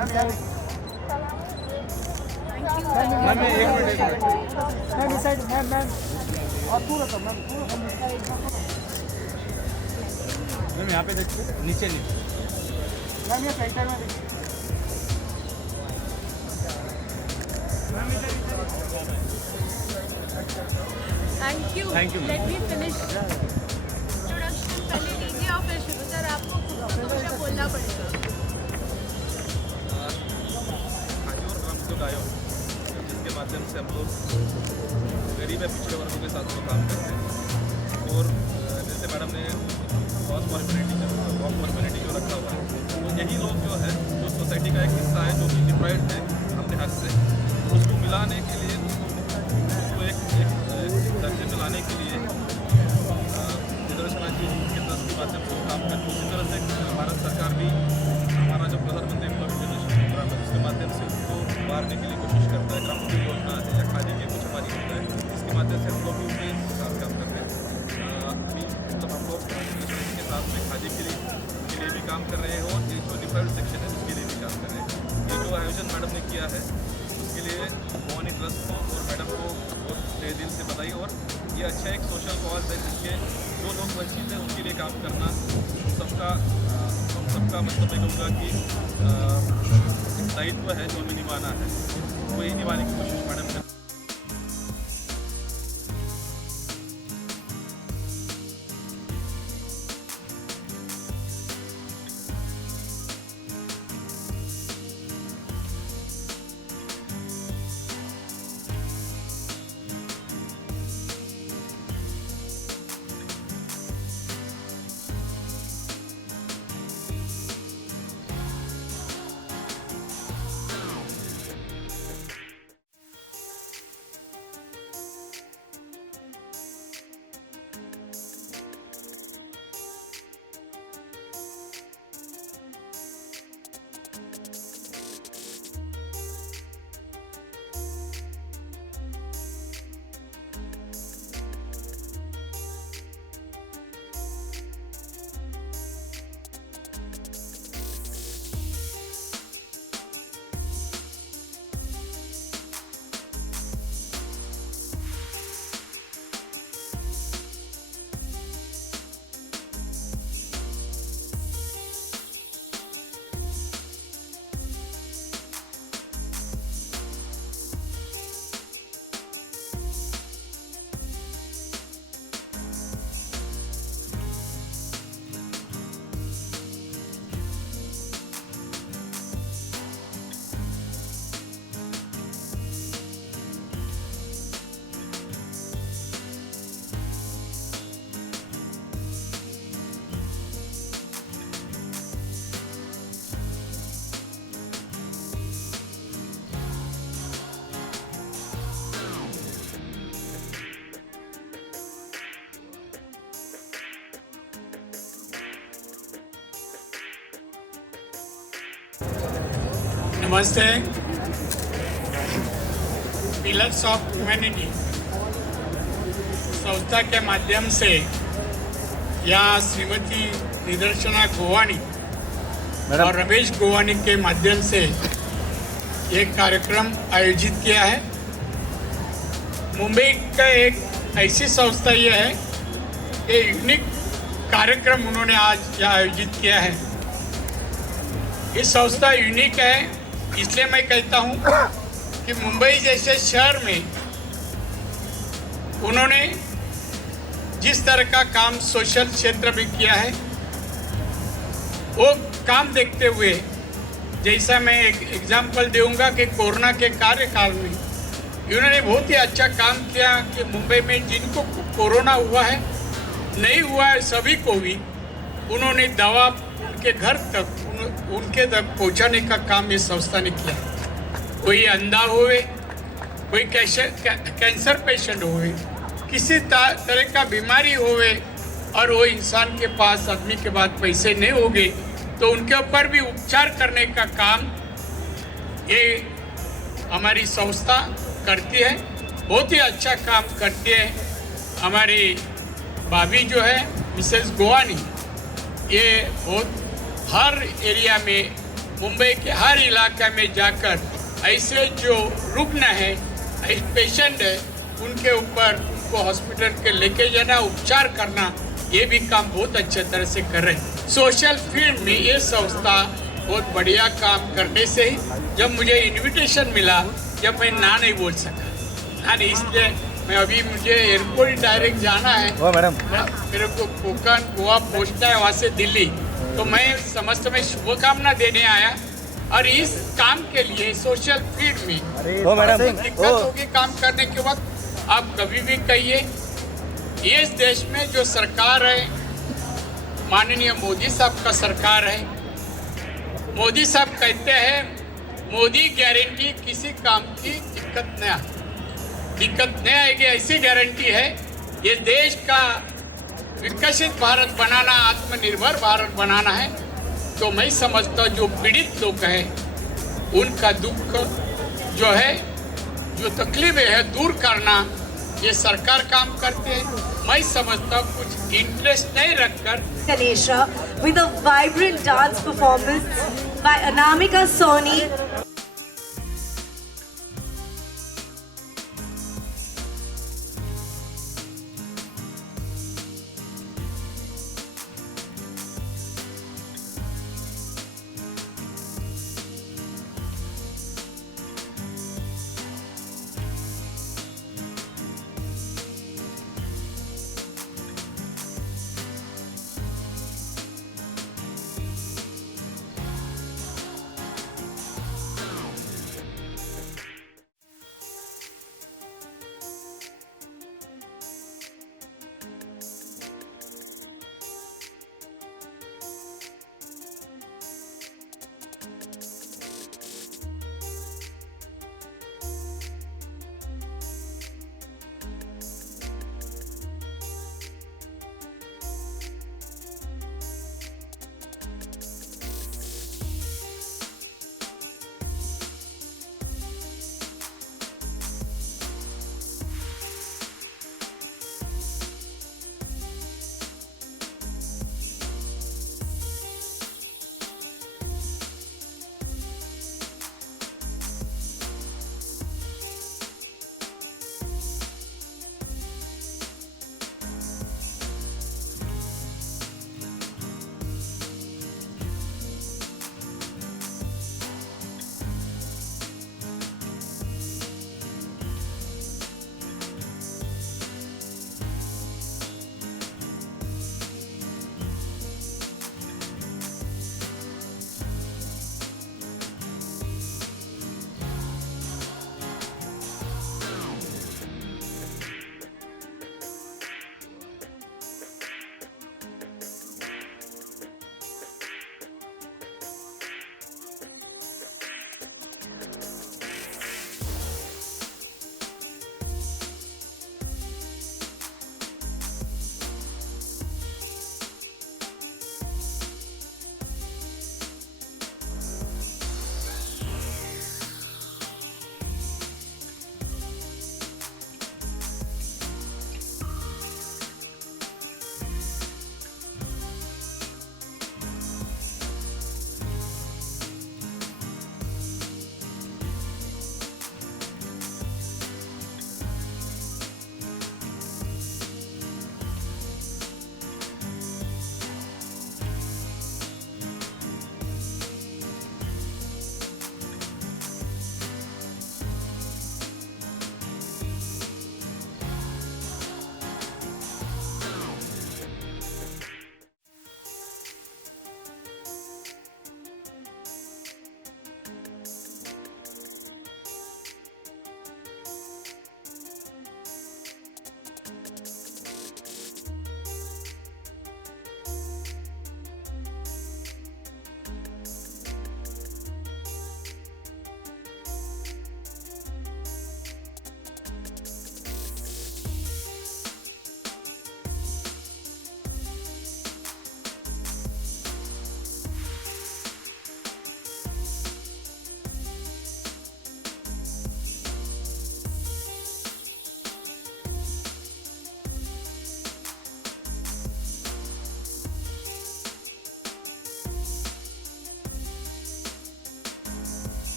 Ma'am एक minute ma'am इस side ma'am और पूरा तो मैम मैम यहाँ पे देखिए नीचे मैम ये सेंटर में देखिए thank you Thank you, ma'am. Let me finish introduction पहले लीजिए और फिर शुरू सर आपको हमेशा बोलना पड़ेगा। खाजूर रामसुल आयोग जिसके माध्यम से हम लोग गरीब या पिछड़े वर्गों के साथ में काम करते हैं और जैसे मैडम ने कॉस्ट फॉर्मेलिटी जो रखा हुआ है तो यही लोग जो है जो सोसाइटी का एक हिस्सा है जो कि डिप्राइव्ड है अपने हक से उसको मिलाने के लिए उसको एक दर्जे में लाने के लिए रिजर्वेशन आयोग के ट्रस्ट के माध्यम से काम करते हैं। उसी तरह से भारत सरकार भी हमारा जो प्रधानमंत्री प्रोग्राम है उसके माध्यम से उसको उभारने के लिए कोशिश करता है। ग्रामोद्योग योजना है या खादी के कुछ हमारी योजना है इसके माध्यम से हम लोग भी उसके साथ काम करते हैं। अभी मतलब हम लोग के साथ में खादी के लिए भी काम कर रहे हैं और ये जो डिफरेंट सेक्शन है उसके लिए भी काम कर रहे हैं। ये जो आयोजन मैडम ने किया है उसके लिए भवानी ट्रस्ट को और मैडम को बहुत तहे दिल से बधाई। और ये अच्छा एक सोशल कॉज है जिसके जो लोग वंचित हैं उनके लिए काम करना हम सबका मतलब मैं कहूँगा कि दायित्व है जो हमें निभाना है वही निभाने की कोशिश मैडम कर। नमस्ते। पिलर्स ऑफ ह्यूमैनिटी संस्था के माध्यम से या श्रीमती निदर्शना गोवानी और रमेश गोवानी के माध्यम से एक कार्यक्रम आयोजित किया है। मुंबई का एक ऐसी संस्था ये है, ये यूनिक कार्यक्रम उन्होंने आज यहाँ आयोजित किया है। ये संस्था यूनिक है इसलिए मैं कहता हूँ कि मुंबई जैसे शहर में उन्होंने जिस तरह का काम सोशल क्षेत्र में किया है वो काम देखते हुए, जैसा मैं एक एग्जाम्पल दूंगा कि कोरोना के कार्यकाल में इन्होंने बहुत ही अच्छा काम किया कि मुंबई में जिनको कोरोना हुआ है नहीं हुआ है सभी को भी उन्होंने दवा उनके घर तक उनके तक पहुंचाने का काम इस संस्था ने किया। कोई अंधा हुए, कोई कैंसर पेशेंट हुए, किसी तरह का बीमारी हुए और वो इंसान के पास आदमी के बाद पैसे नहीं होंगे तो उनके ऊपर भी उपचार करने का काम ये हमारी संस्था करती है। बहुत ही अच्छा काम करती है। हमारी भाभी जो है मिसेस गोवानी, ये बहुत हर एरिया में मुंबई के हर इलाके में जाकर ऐसे जो रुग्ण है, पेशेंट है, उनके ऊपर उनको हॉस्पिटल के लेके जाना, उपचार करना, ये भी काम बहुत अच्छे तरह से कर रहे हैं। सोशल फील्ड में ये संस्था बहुत बढ़िया काम करने से ही जब मुझे इनविटेशन मिला, जब मैं ना नहीं बोल सका, ना नहीं, इसलिए मैं अभी मुझे एयरपोर्ट डायरेक्ट जाना है, मेरे को कोंकण गोवा पहुंचना है, वहाँ से दिल्ली, तो मैं समस्त में शुभकामना देने आया। और इस काम के लिए सोशल फील्ड में दिक्कत होगी काम करने के वक्त, आप कभी भी कहिए, इस देश में जो सरकार है, माननीय मोदी साहब का सरकार है, मोदी साहब कहते हैं मोदी गारंटी, किसी काम की दिक्कत नहीं आएगी, ऐसी गारंटी है। ये देश का विकसित भारत बनाना, आत्मनिर्भर भारत बनाना है। तो मैं समझता हूँ जो पीड़ित लोग हैं उनका दुख जो है, जो तकलीफें है, दूर करना ये सरकार काम करते हैं। मैं समझता हूँ कुछ इंटरेस्ट नहीं रखकर Ganesha with a vibrant dance performance by Anamika Soni.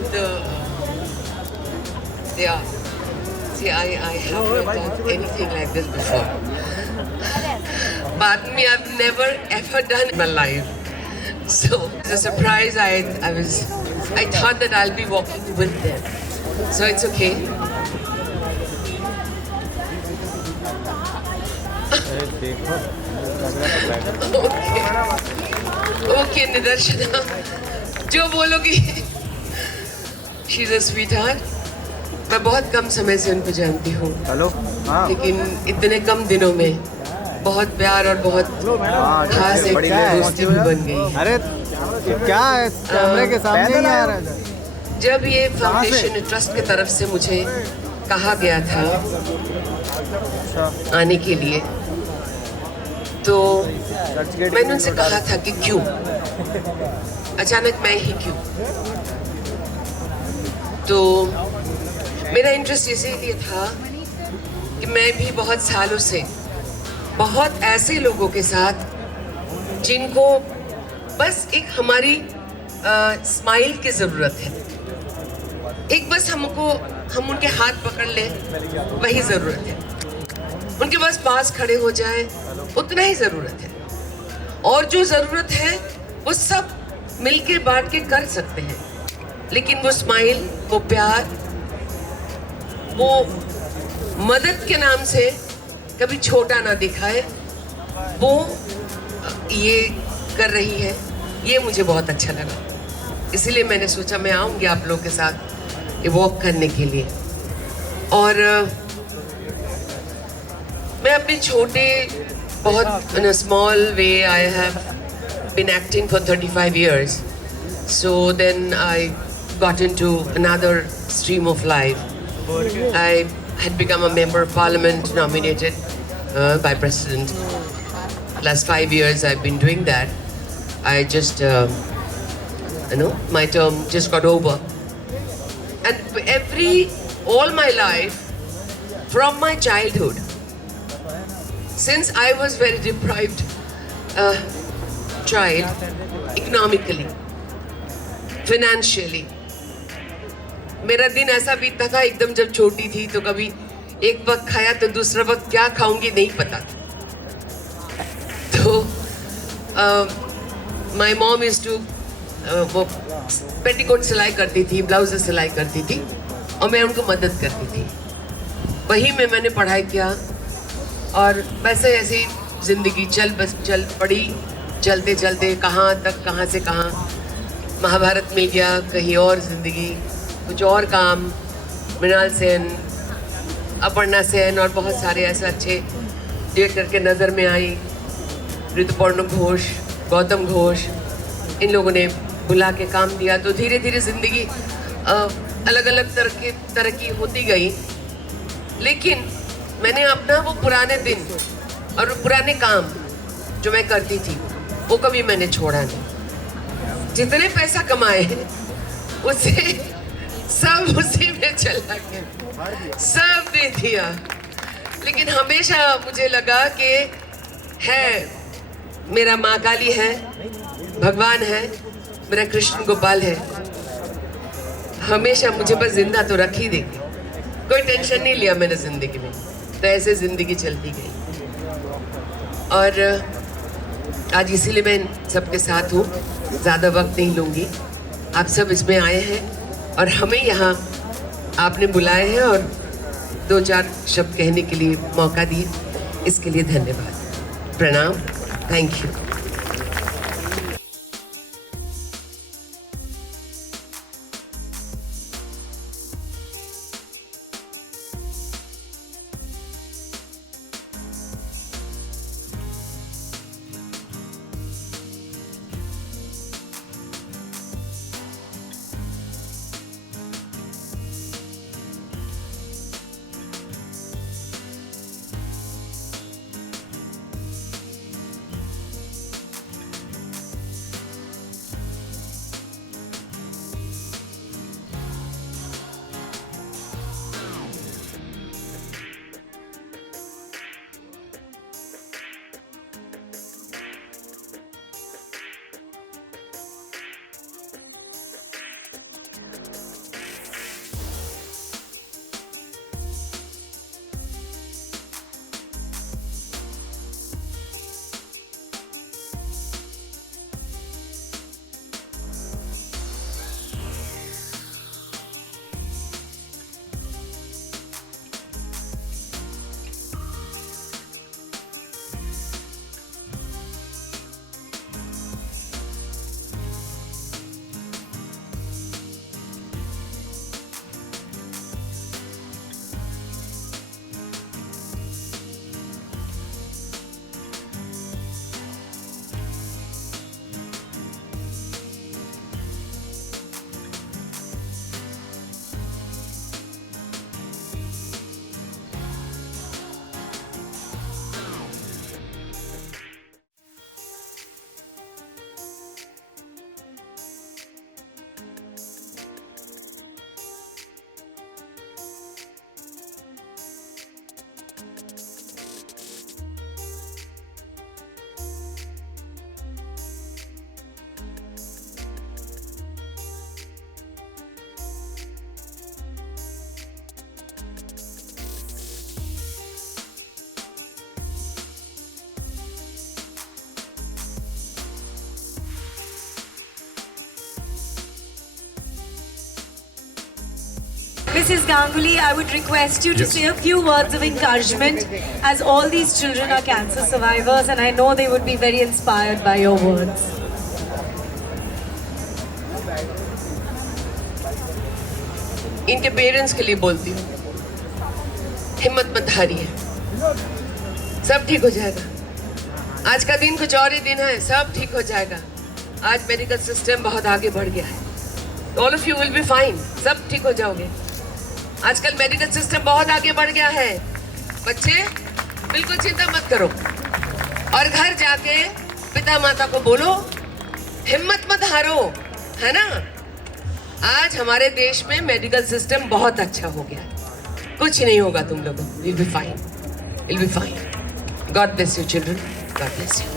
with the. Yeah. See, I have not done anything like this before. But me, I've never ever done in my life. So it's a surprise. I thought that I'll be walking with them. So it's okay. Okay, Nidarshana. जो बोलोगी. She's a sweetheart. मैं बहुत कम समय से उनको जानती हूँ. लेकिन इतने कम दिनों में बहुत प्यार और बहुत खास एक दोस्ती भी बन गई. अरे क्या है कैमरे के सामने ही आ रहा है. जब ये फाउंडेशन ट्रस्ट की तरफ से मुझे कहा गया था आने के लिए, तो मैंने उनसे कहा था कि क्यों अचानक मैं ही क्यों. तो मेरा इंटरेस्ट इसीलिए था कि मैं भी बहुत सालों से बहुत ऐसे लोगों के साथ जिनको बस एक हमारी स्माइल की ज़रूरत है, एक बस हम उनके हाथ पकड़ लें वही ज़रूरत है, उनके बस पास खड़े हो जाए उतना ही ज़रूरत है. और जो ज़रूरत है वो सब मिलके बांट के कर सकते हैं, लेकिन वो स्माइल, वो प्यार, वो मदद के नाम से कभी छोटा ना दिखाए, वो ये कर रही है. ये मुझे बहुत अच्छा लगा, इसीलिए मैंने सोचा मैं आऊँगी आप लोगों के साथ ये वॉक करने के लिए. और मैं अपने छोटे बहुत in a small way I have been acting for 35 years. So then I got into another stream of life. I had become a member of parliament nominated by president. Last 5 years I've been doing that. I just, my term just got over. And all my life, from my childhood, since I was very deprived child, economically, financially, मेरा दिन ऐसा बीतता था एकदम जब छोटी थी तो कभी एक वक्त खाया तो दूसरा वक्त क्या खाऊंगी नहीं पता. तो माय मॉम यूज्ड टू वो पेटीकोट सिलाई करती थी, ब्लाउज सिलाई करती थी और मैं उनको मदद करती थी. वही में मैंने पढ़ाई किया और वैसे ऐसी ज़िंदगी चल पड़ी. चलते चलते कहाँ से कहाँ महाभारत मिल गया, कहीं और ज़िंदगी, कुछ और काम, मृणाल सेन, अपर्णा सेन और बहुत सारे ऐसे अच्छे डायरेक्टर के नज़र में आई. ऋतुपर्ण घोष, गौतम घोष, इन लोगों ने बुला के काम दिया. तो धीरे धीरे ज़िंदगी अलग अलग तरह की होती गई. लेकिन मैंने अपना वो पुराने दिन और पुराने काम जो मैं करती थी वो कभी मैंने छोड़ा नहीं. जितने पैसा कमाए उसे सब उसी में चला गया, सब दे दिया. लेकिन हमेशा मुझे लगा कि है मेरा माँ काली है, भगवान है, मेरा कृष्ण गोपाल है, हमेशा मुझे बस जिंदा तो रख ही देंगे. कोई टेंशन नहीं लिया मैंने ज़िंदगी में. तो ऐसे ज़िंदगी चलती गई और आज इसीलिए मैं सबके साथ हूँ. ज़्यादा वक्त नहीं लूँगी. आप सब इसमें आए हैं और हमें यहाँ आपने बुलाए हैं और 2-4 शब्द कहने के लिए मौका दिए, इसके लिए धन्यवाद. प्रणाम. Thank you. Mrs. Ganguly, I would request you to say a few words of encouragement, as all these children are cancer survivors, and I know they would be very inspired by your words. इनके parents के लिए बोलती हूँ, हिम्मत मत हारिए, सब ठीक हो जाएगा। आज का दिन कुछ और ही दिन है, सब ठीक हो जाएगा। आज मेडिकल सिस्टम बहुत आगे बढ़ गया है, all of you will be fine, सब ठीक हो जाओगे। आजकल मेडिकल सिस्टम बहुत आगे बढ़ गया है। बच्चे बिल्कुल चिंता मत करो, और घर जाके पिता माता को बोलो हिम्मत मत हारो, है ना। आज हमारे देश में मेडिकल सिस्टम बहुत अच्छा हो गया है, कुछ नहीं होगा तुम लोगों को, will be fine, will be fine. God bless you children, God bless you.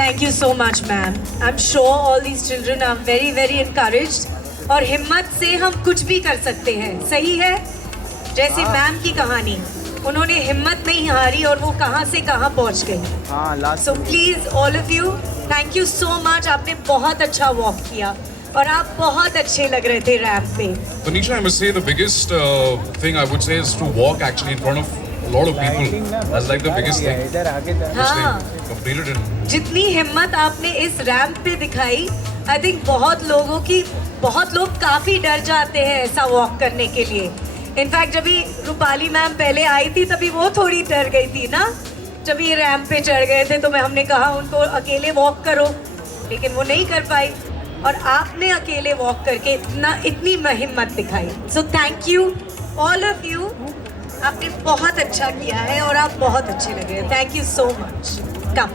Thank you so much, ma'am. I'm sure all these children are very, very encouraged. और हिम्मत से हम कुछ भी कर सकते हैं, सही है। जैसे मैम की कहानी, उन्होंने हिम्मत नहीं हारी और वो कहाँ से कहाँ पहुँच गई। So please, all of you, thank you so much. आपने बहुत अच्छा वॉक किया और आप बहुत अच्छे लग रहे थे रैंप पे। Tanisha, I must say the biggest thing I would say is to walk actually in front of a lot of people. That's like the biggest thing. हाँ, Completed it. जितनी हिम्मत आपने इस रैंप पे दिखाई, आई थिंक बहुत लोग काफ़ी डर जाते हैं ऐसा वॉक करने के लिए। इनफैक्ट जब भी रूपाली मैम पहले आई थी तभी वो थोड़ी डर गई थी ना, जब ये रैंप पे चढ़ गए थे तो हमने कहा उनको अकेले वॉक करो, लेकिन वो नहीं कर पाई और आपने अकेले वॉक करके इतनी हिम्मत दिखाई। So thank you all of you, आपने बहुत अच्छा किया है और आप बहुत अच्छे लगे। Thank you so much. Come.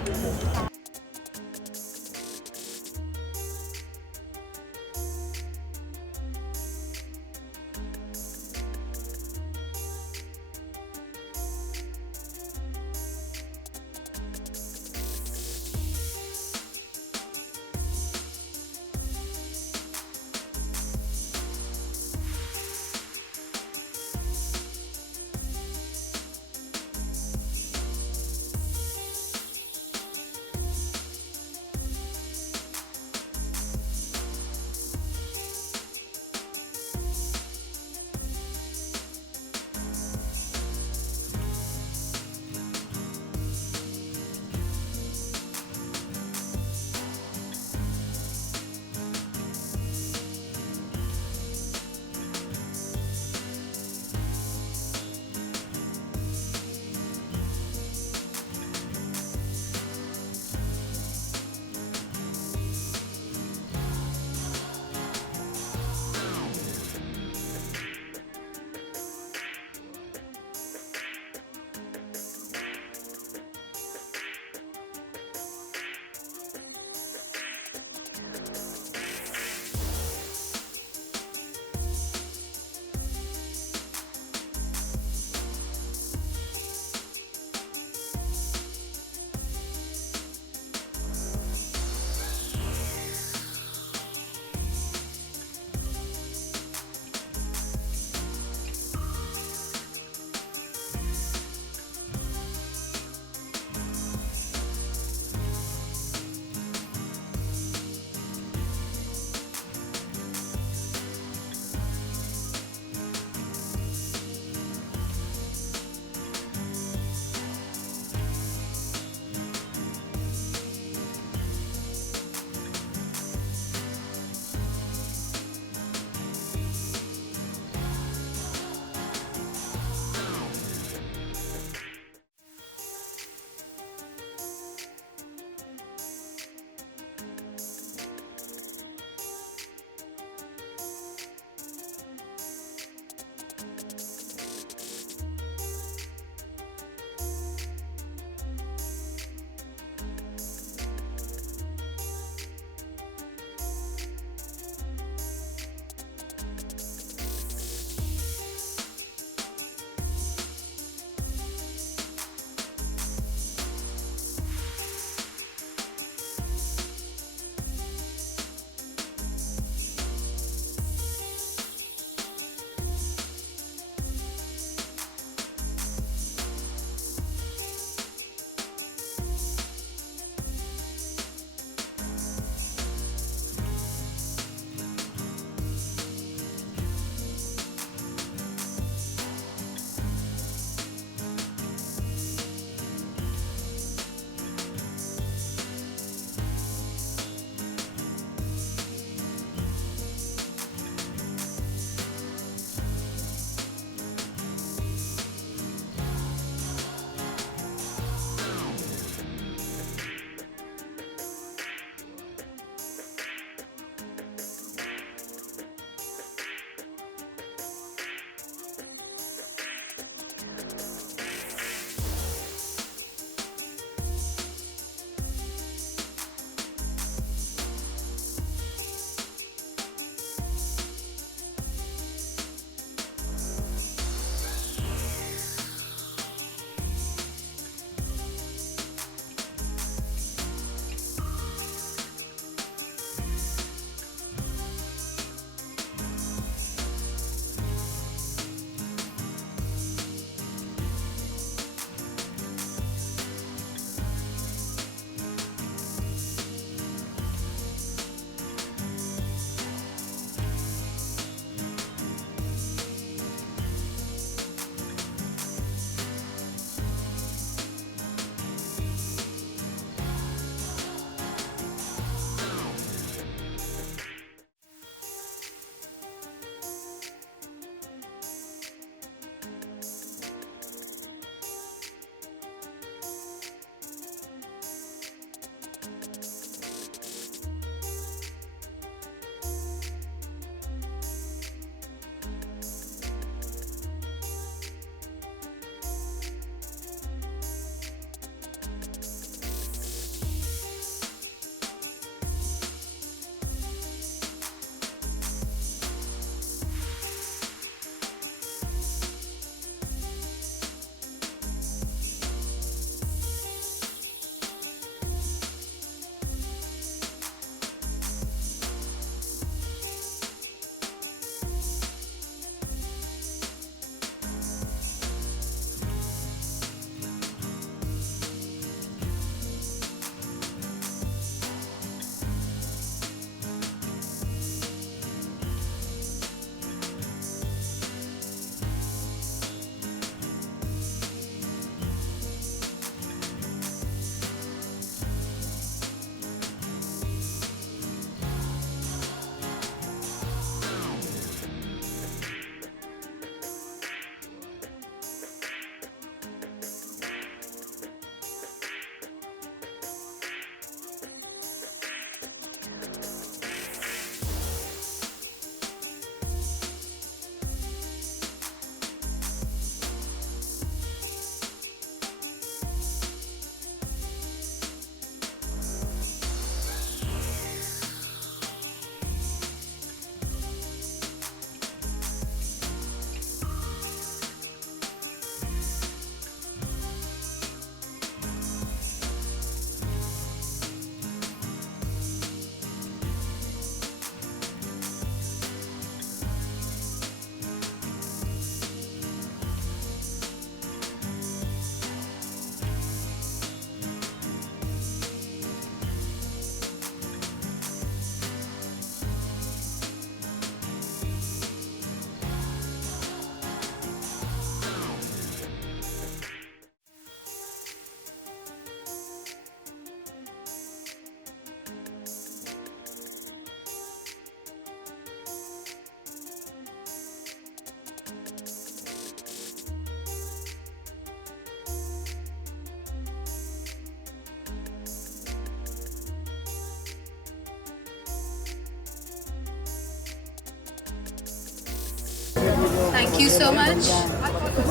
Thank you so much.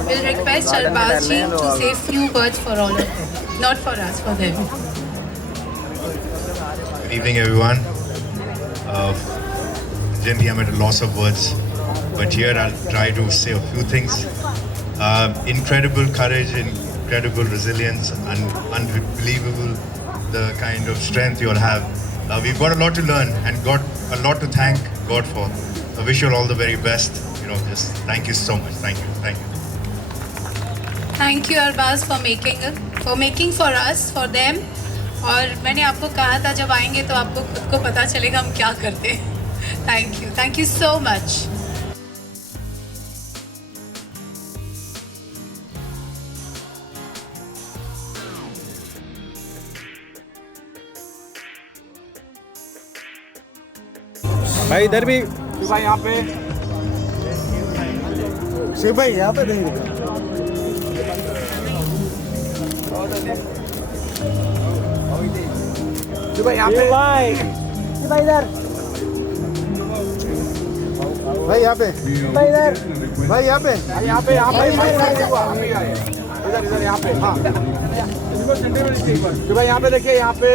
We'll request Arbaz ji to say few words for all of them. Not for us, for them. Good evening, everyone. Generally, I'm at a loss of words, but here I'll try to say a few things. Incredible courage, incredible resilience, and unbelievable the kind of strength you all have. We've got a lot to learn and got a lot to thank God for. I wish you all the very best. Just thank you so much. Thank you. Thank you. Thank you Arbaz for making for us, for them. और मैंने आपको कहा था जब आएंगे तो आपको खुद को पता चलेगा हम क्या करते हैं. Thank you so much. भाई इधर भी भाई यहाँ पे शिव भाई यहाँ पे देंगे शिव भाई यहाँ पे शिव भाई इधर भाई यहाँ पे भाई इधर भाई यहाँ पे इधर यहाँ पे हाँ शिव भाई यहाँ पे देखिए यहाँ पे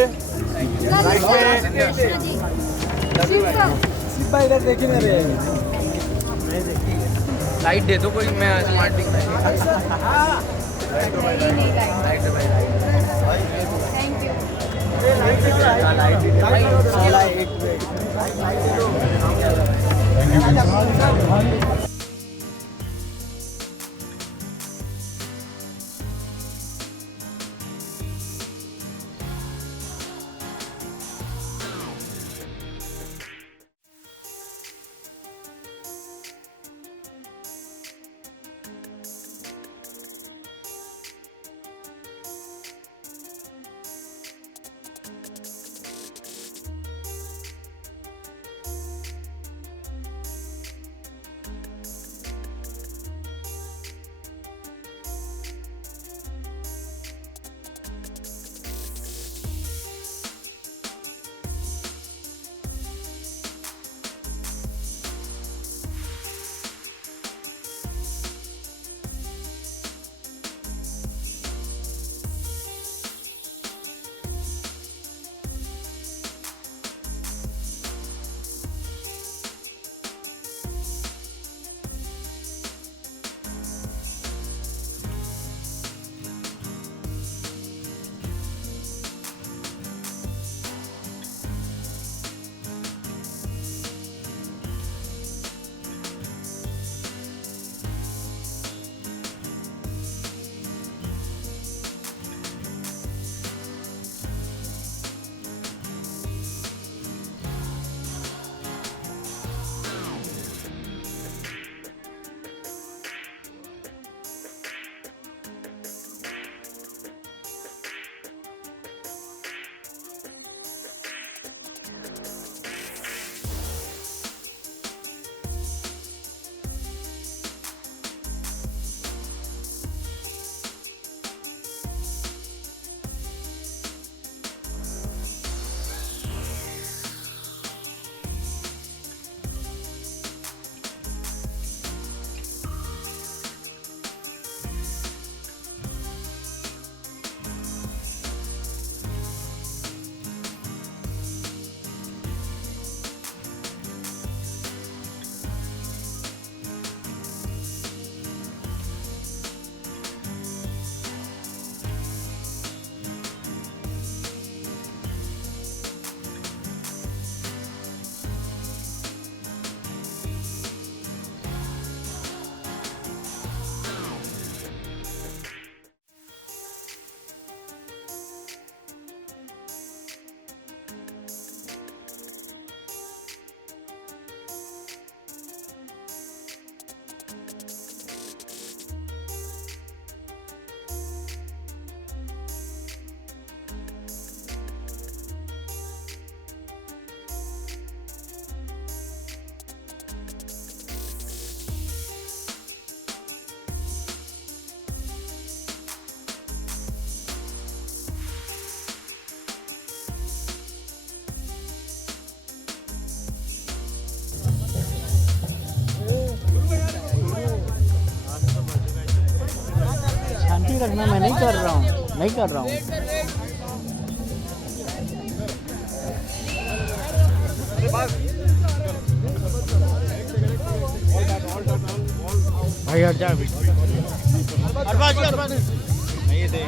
शिव भाई इधर देखिए ना रे लाइट दे दो कोई मैं स्मार्ट दिख रखना, मैं नहीं कर रहा हूँ, नहीं कर रहा हूँ। भाई हट जा अभी। नहीं दे।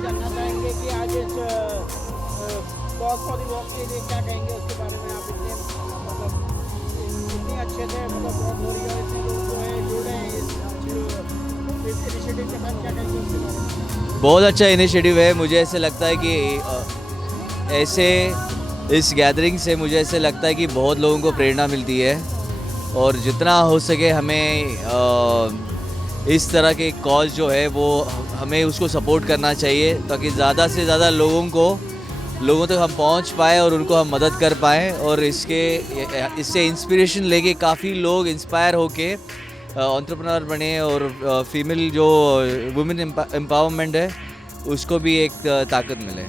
जानना चाहेंगे कि आज इस कॉज फॉर द वॉक के लिए क्या कहेंगे, उसके बारे में आप इतने मतलब इतने अच्छे से मतलब वॉक हो रही है, इतने लोग जो है जुड़े हैं इस इनिशिएटिव के साथ, क्या कहेंगे उसके बारे में? बहुत अच्छा इनिशिएटिव है। मुझे ऐसे लगता है कि ऐसे इस गैदरिंग से मुझे ऐसे लगता है कि बहुत लोगों को प्रेरणा मिलती है और जितना हो सके हमें इस तरह के कॉज जो है वो हमें उसको सपोर्ट करना चाहिए ताकि ज़्यादा से ज़्यादा लोगों तक हम पहुंच पाए और उनको हम मदद कर पाएँ और इससे इंस्पिरेशन लेके काफ़ी लोग इंस्पायर होके एंटरप्रेन्योर बने और फीमेल जो वुमेन एम्पावरमेंट है उसको भी एक ताकत मिले।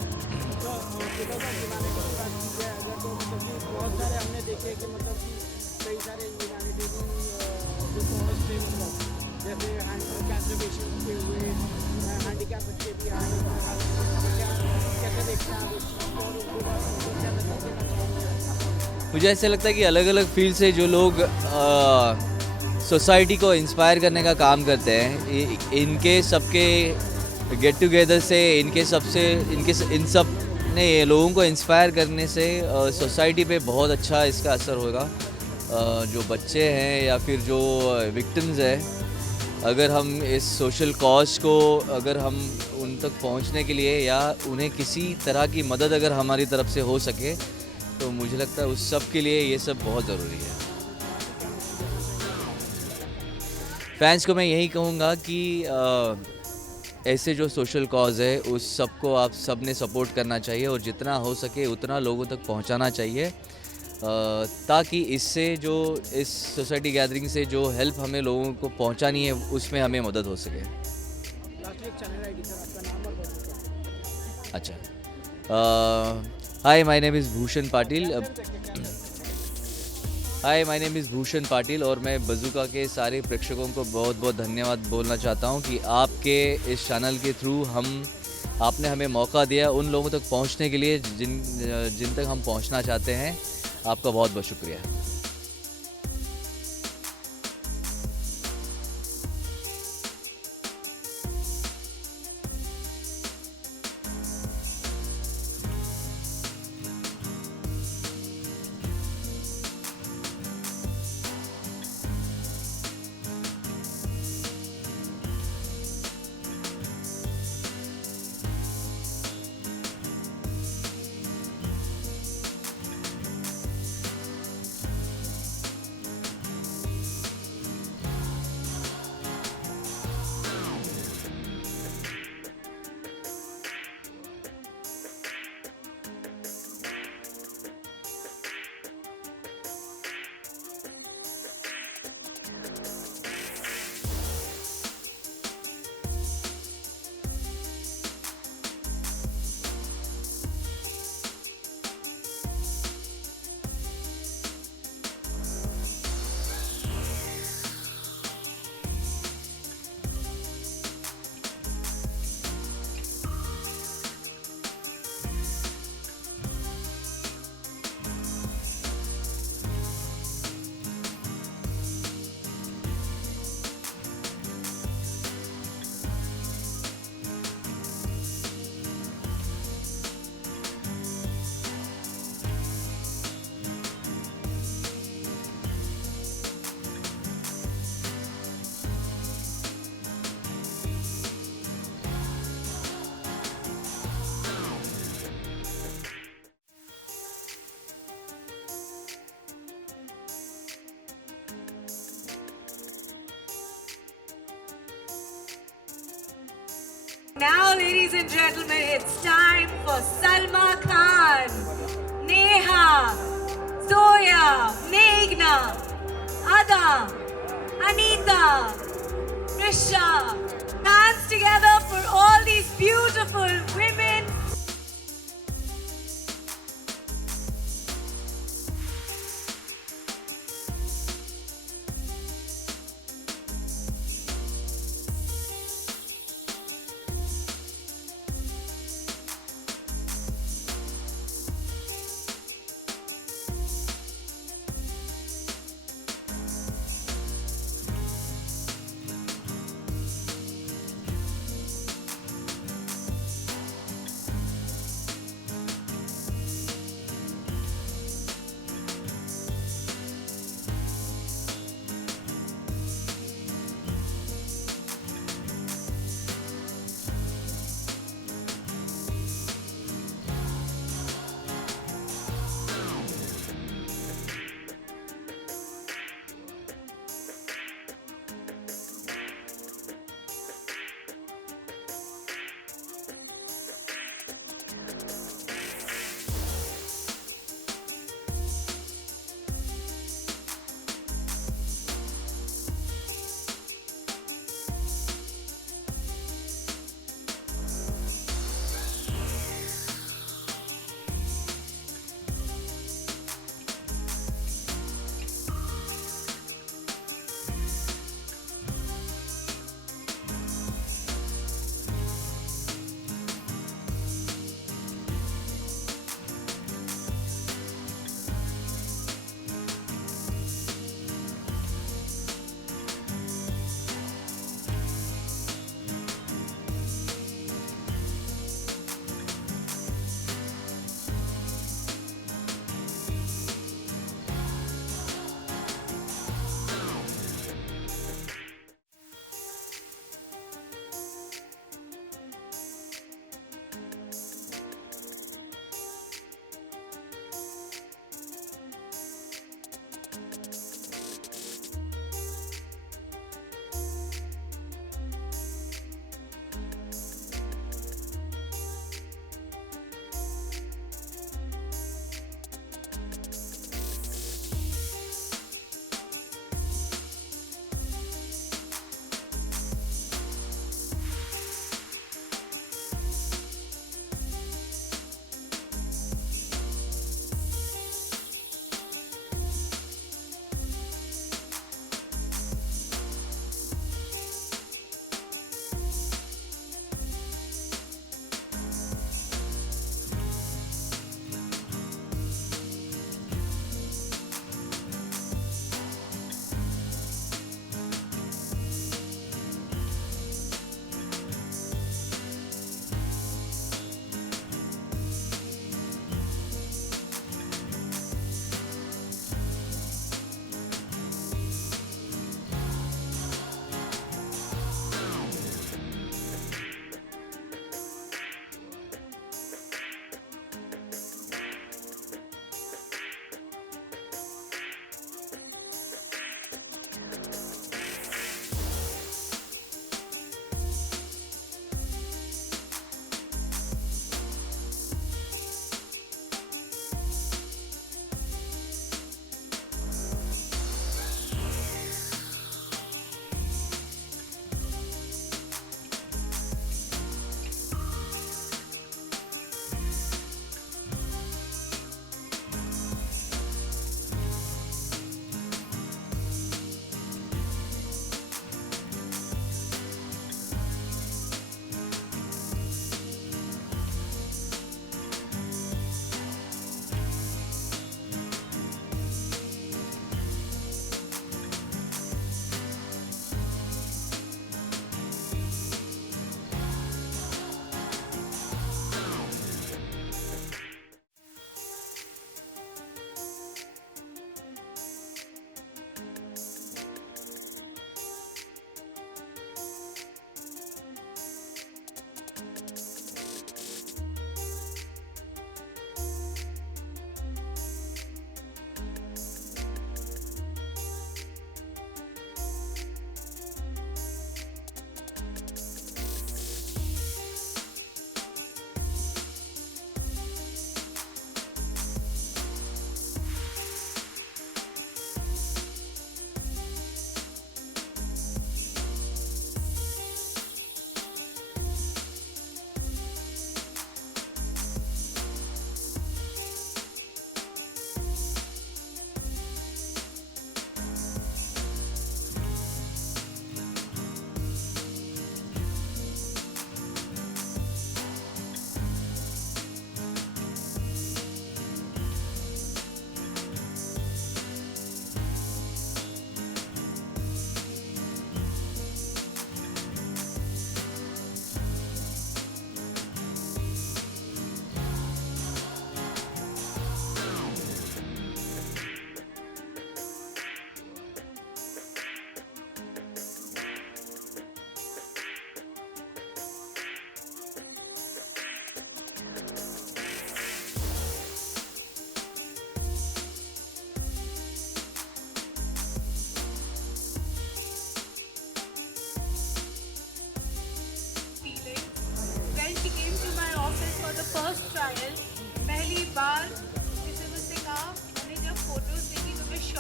बहुत सारे हमने देखे कि मतलब कि कई सारे ह्यूमैनिटेरियन जो कॉज थे मतलब जैसे कैंसर पेशेंट के हुए हैंडीकैप बच्चे भी आए कैसे देखते हैं आप इस चीज़ को और उनको क्या मैसेज देना चाहेंगे? मुझे ऐसा लगता है कि अलग अलग फील्ड से जो लोग सोसाइटी को इंस्पायर करने का काम करते हैं इनके सबके गेट टुगेदर से इन सब ने लोगों को इंस्पायर करने से सोसाइटी पे बहुत अच्छा इसका असर होगा। जो बच्चे हैं या फिर जो विक्टिम्स हैं अगर हम इस सोशल कॉज को अगर हम उन तक पहुंचने के लिए या उन्हें किसी तरह की मदद अगर हमारी तरफ से हो सके तो मुझे लगता है उस सब के लिए ये सब बहुत ज़रूरी है। फैंस को मैं यही कहूँगा कि ऐसे जो सोशल कॉज है उस सबको आप सब ने सपोर्ट करना चाहिए और जितना हो सके उतना लोगों तक पहुंचाना चाहिए ताकि इससे जो इस सोसाइटी गैदरिंग से जो हेल्प हमें लोगों को पहुंचानी है उसमें हमें मदद हो सके। अच्छा, hi my name is Bhushan Patil और मैं बज़ूका के सारे प्रेक्षकों को बहुत बहुत धन्यवाद बोलना चाहता हूं कि आपके इस चैनल के थ्रू आपने हमें मौका दिया उन लोगों तक पहुंचने के लिए जिन तक हम पहुंचना चाहते हैं। आपका बहुत बहुत शुक्रिया। Now, ladies and gentlemen, it's time for Salma Khan, Neha, Zoya, Meghna, Ada, Anita, Risha. Hands together for all these beautiful women.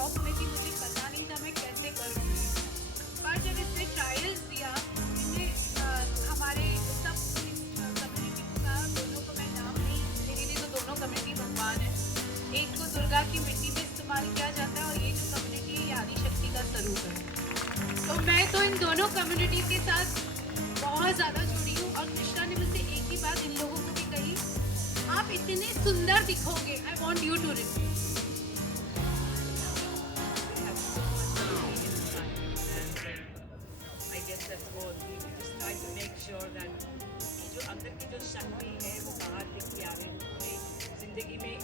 Shock में थी, मुझे पता नहीं था मैं कैसे करूँगी। पर जब इसने ट्रायल्स दिया, इसने हमारे सब कम्युनिटी का, दोनों को मैं नाम नहीं, मेरे लिए तो दोनों कम्युनिटी भगवान है। एक को दुर्गा की मिट्टी में इस्तेमाल किया जाता है और ये जो कम्युनिटी है ये आदिशक्ति का स्वरूप है। तो मैं तो इन दोनों कम्युनिटी के साथ बहुत ज़्यादा जुड़ी हूँ और कृष्णा ने मुझसे एक ही बात इन लोगों को भी कही, आप इतने सुंदर दिखोगे, I want you to repeat. जो अंदर की जो शक्ति है वो बाहर दिख के आ रही है। जिंदगी में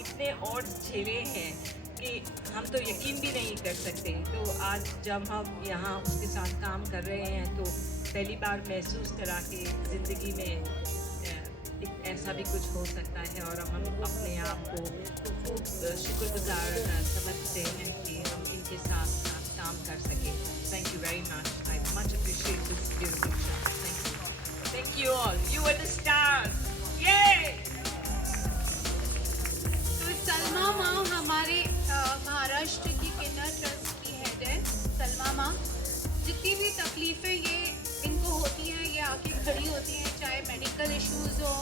इतने और झेले हैं कि हम तो यकीन भी नहीं कर सकते। तो आज जब हम यहाँ उसके साथ काम कर रहे हैं तो पहली बार महसूस करा कि ज़िंदगी में ऐसा भी कुछ हो सकता है और हम अपने आप को खूब शुक्रगुजार समझते हैं कि हम इनके साथ काम कर सकें। Thank you very much, I much appreciate this beautiful show. Thank you all. You were the stars. Yay! तो सलमा माँ हमारे महाराष्ट्र की किन्नर ट्रस्ट की हेड है। सलमा माँ, जितनी भी तकलीफ़ें ये इनको होती हैं, ये आके खड़ी होती हैं, चाहे मेडिकल इश्यूज़ हो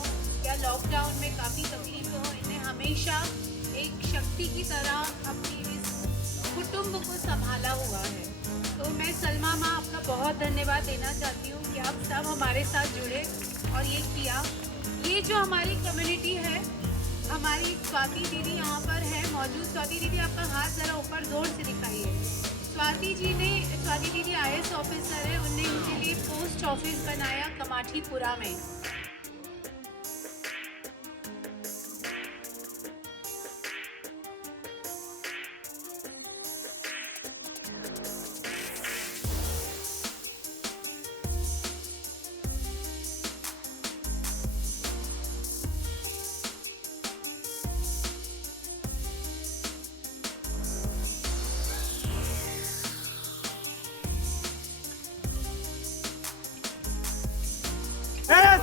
या लॉकडाउन में काफ़ी तकलीफ़ें हो, इन्हें हमेशा एक शक्ति की तरह अपनी इस कुटुंब को संभाला हुआ है। तो मैं सलमा माँ आपका बहुत धन्यवाद देना चाहती हूँ कि आप सब हमारे साथ जुड़े और ये किया। ये जो हमारी कम्युनिटी है, हमारी स्वाति दीदी यहाँ पर है मौजूद। स्वाति दीदी आपका हाथ ज़रा ऊपर जोर से दिखाइए। स्वाति दीदी IAS ऑफिसर है, उनने इनके लिए पोस्ट ऑफिस बनाया कमाठीपुरा में।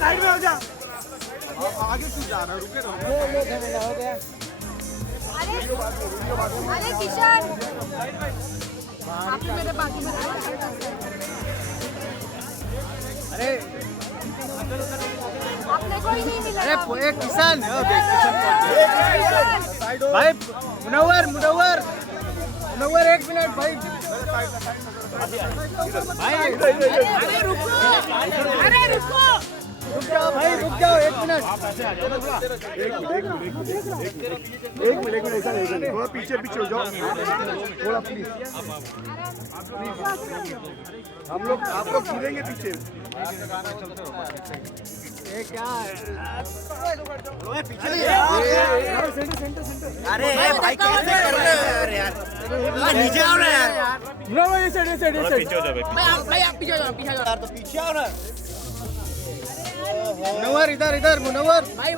साइड में हो जा, आगे क्यों जा रहा है, रुके रहो। हो गया। अरे किशन, आपने मेरे बाकी में अरे आपने कोई नहीं मिला। अरे एक किसान भाई, मुनव्वर एक मिनट भाई। अरे रुको रुक जाओ भाई, रुक जाओ एक मिनट। एक मिनट थोड़ा पीछे हो जाओ थोड़ा प्लीज। हम लोग आप लोग घूमेंगे पीछे। ये क्या है? पीछे सेंटर। अरे भाई कैसे कर रहे हो यार, नीचे आओ ना यार। नो ये साइड पीछे हो जाओ भाई, आप पीछे जाओ यार, तो पीछे आओ ना। मुनव्वर इधर मुनव्वर भाई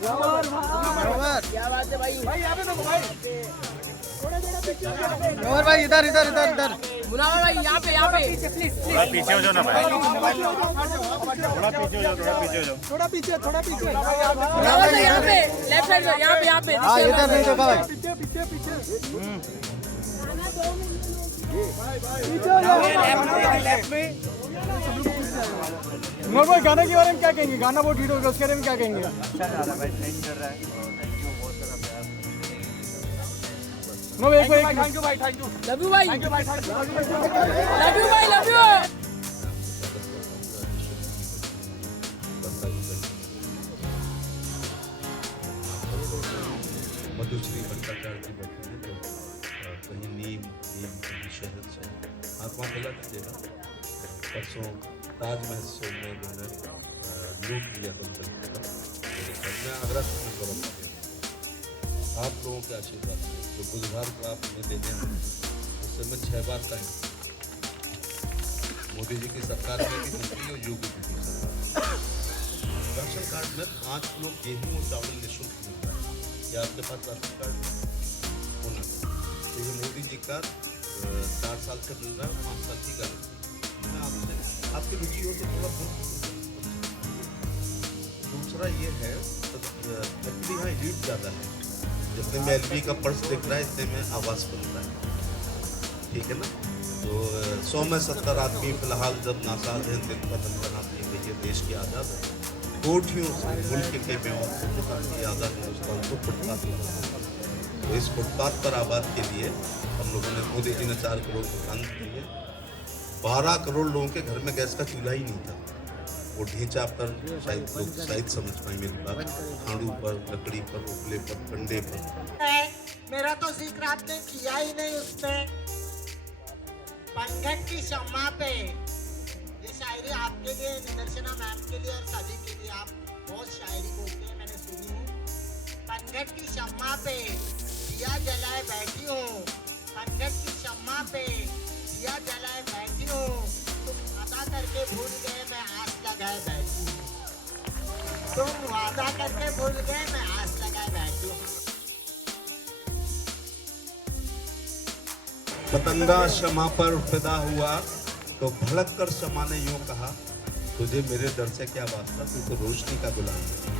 मुनव्वर क्या बात है भाई यहाँ पे देखो भाई। मुनव्वर भाई इधर मुनव्वर भाई यहाँ पे प्लीज पीछे हो जाओ ना भाई, थोड़ा पीछे मुनव्वर यहाँ पे लेफ्ट साइड यहाँ पे हाँ इधर नहीं देखा भाई, पीछे लेफ्ट में। उमर भाई गाना के बारे में क्या कहेंगे? गाना बहुत हिट हो गया, उसके बारे में क्या कहेंगे? अच्छा जा रहा है भाई, ट्रेंड कर रहा है। थैंक यू बहुत सारा प्यार। नो एक थैंक यू भाई, थैंक यू लव यू भाई, थैंक यू भाई, लव यू। मधुश्री भट्टाचार्य जी बैठे हैं जो कहीं नीम शहद से आत्मा खुला दीजिएगा। परसों ताज महोत्सव में जो है लूट लिया था उनका। मैं आग्रह करना करूँगा आप लोगों के आशीर्वाद से जो बुधवार को आप हमें देने हैं उससे मैं 6 बार टाइम मोदी जी की सरकार में भी दूसरी और योगी जी की सरकार राशन कार्ड में 5 किलो गेहूँ और चावल निःशुल्क मिलता है। क्या आपके पास राशन कार्ड होना चाहिए? तो ये मोदी जी का 4 साल से मिल रहा है, 5 साल की गारंटी। मैं आपसे आपकी रुचि हो तो थोड़ा बहुत। दूसरा ये है एक्चुअली यहाँ हीट ज़्यादा है, जितने में LV का पर्स दिख रहा है इतने में आवास बनता है, ठीक है ना। तो 100 में 70 आदमी फिलहाल जब नासाज हैं, दिन पर तनतनाते हैं, ये देश की आज़ाद है, कोठियों से मुल्क के में और आज़ाद हिंदुस्तान को फुटपाथ होगा। तो इस फुटपाथ पर आबाद के लिए हम लोगों ने, मोदी जी ने 4 करोड़ भुगतान किए। 12 करोड़ लोगों के घर में गैस का चूल्हा ही नहीं था। वो ढींचा पर शायद लोग शायद समझ पाए मेरी बात, खाड़ू पर, लकड़ी पर, उपले पर, कंडे पर। मेरा तो जिक्र आपने किया ही नहीं उसमें। पंघट की शम्मा पे, ये शायरी आपके लिए, निदर्शना मैम के लिए और सभी के लिए। आप बहुत शायरी बोलते हैं, मैंने सुनी हूँ। पंघट की शम्मा पे दिया जलाए बैठी हो, पंघट की शम्मा पे दिया जलाए बैठी हो, तुम वादा करके भूल गए मैं आस लगाए बैठी हूँ, तुम वादा करके भूल गए मैं आस लगाए बैठी हूँ। पतंगा शमा पर फिदा हुआ तो भड़क कर शमा ने यूं कहा, तुझे मेरे डर से क्या वास्ता, तू तो रोशनी का गुलाम है।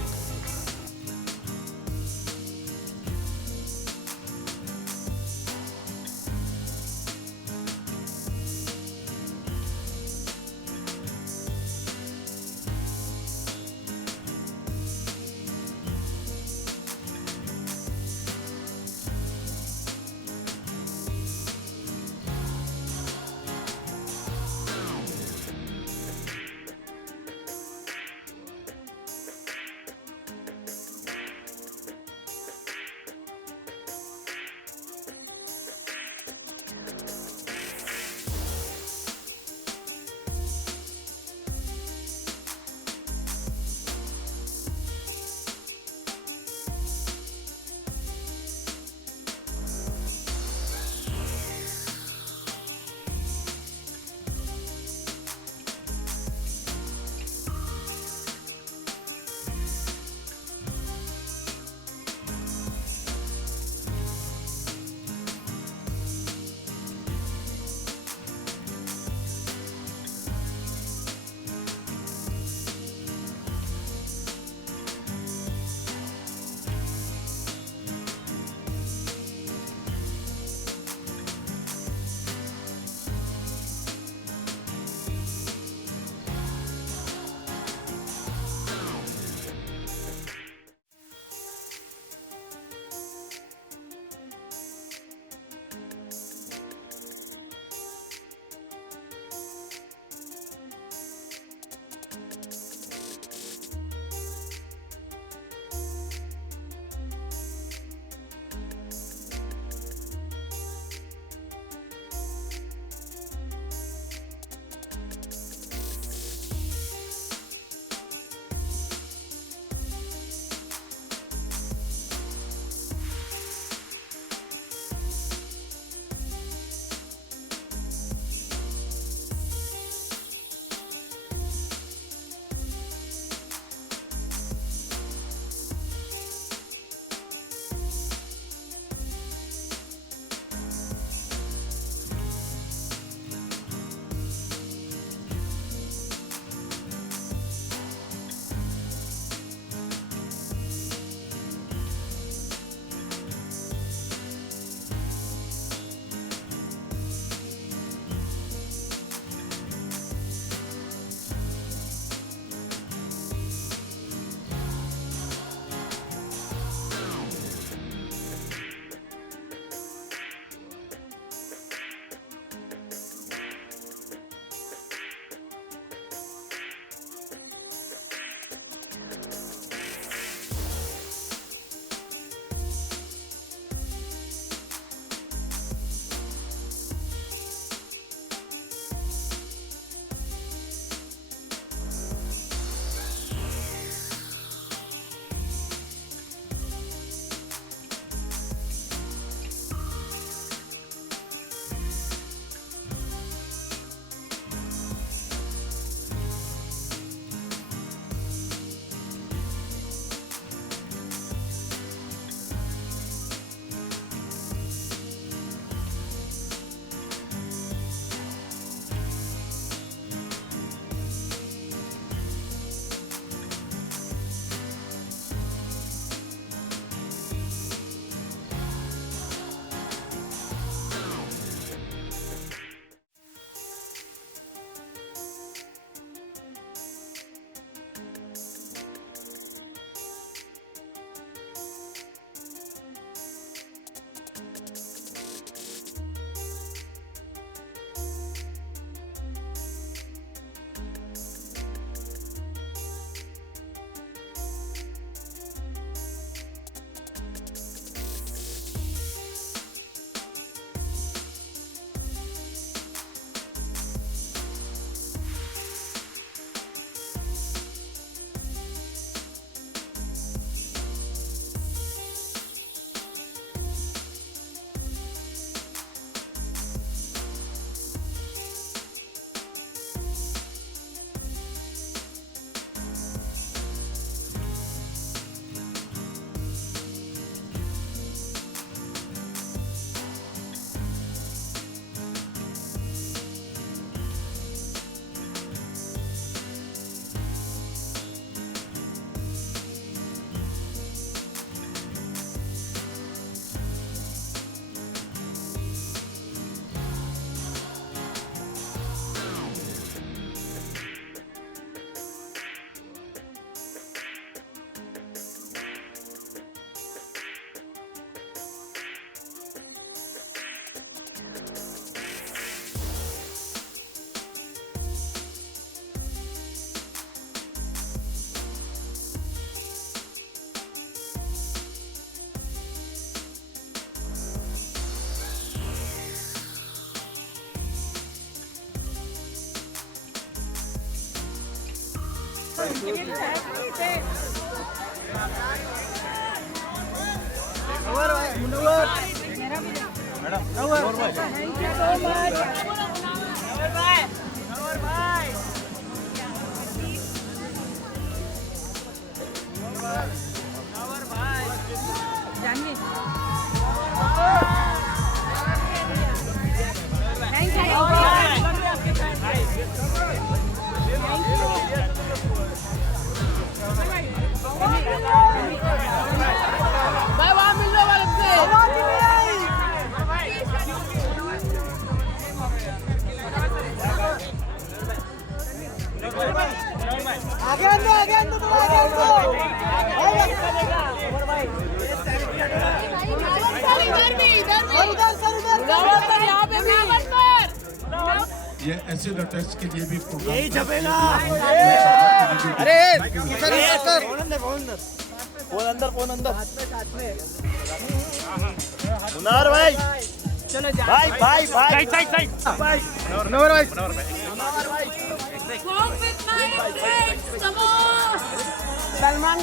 ये ऐसे टेस्ट के लिए भी प्रोग्राम यही छपेगा। अरे फोन अंदर मुनार भाई, चलो भाई भाई भाई साइड मुनार भाई Walk with my friends, come on! Salman